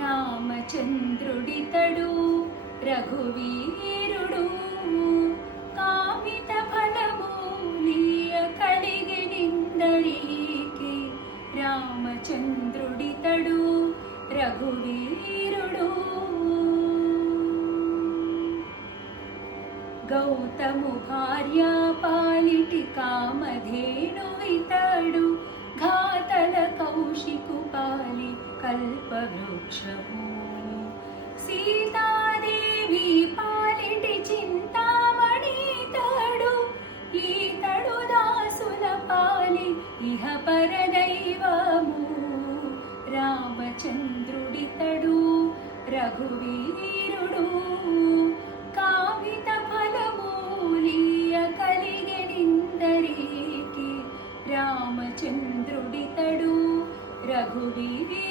రామచంద్రుడితడు రఘువీరుడు కామిత ఫలము లీయ కలిగినిందరికి రామచంద్రుడితడు రఘువీరుడు గౌతము భార్య పాలిటి కామధేనువితడు ఘాతల కౌశికు పాలి కల్పవృక్షము సీతాదేవి పాలిటి చింతామణితడు ఈతడు దాసుల పాలి ఇహ పరదైవము రామచంద్రుడితడు రఘువీరుడు కామిత ఫలము లీయ కలిగినిందరికి రామచంద్రుడితడు రఘువీరుడు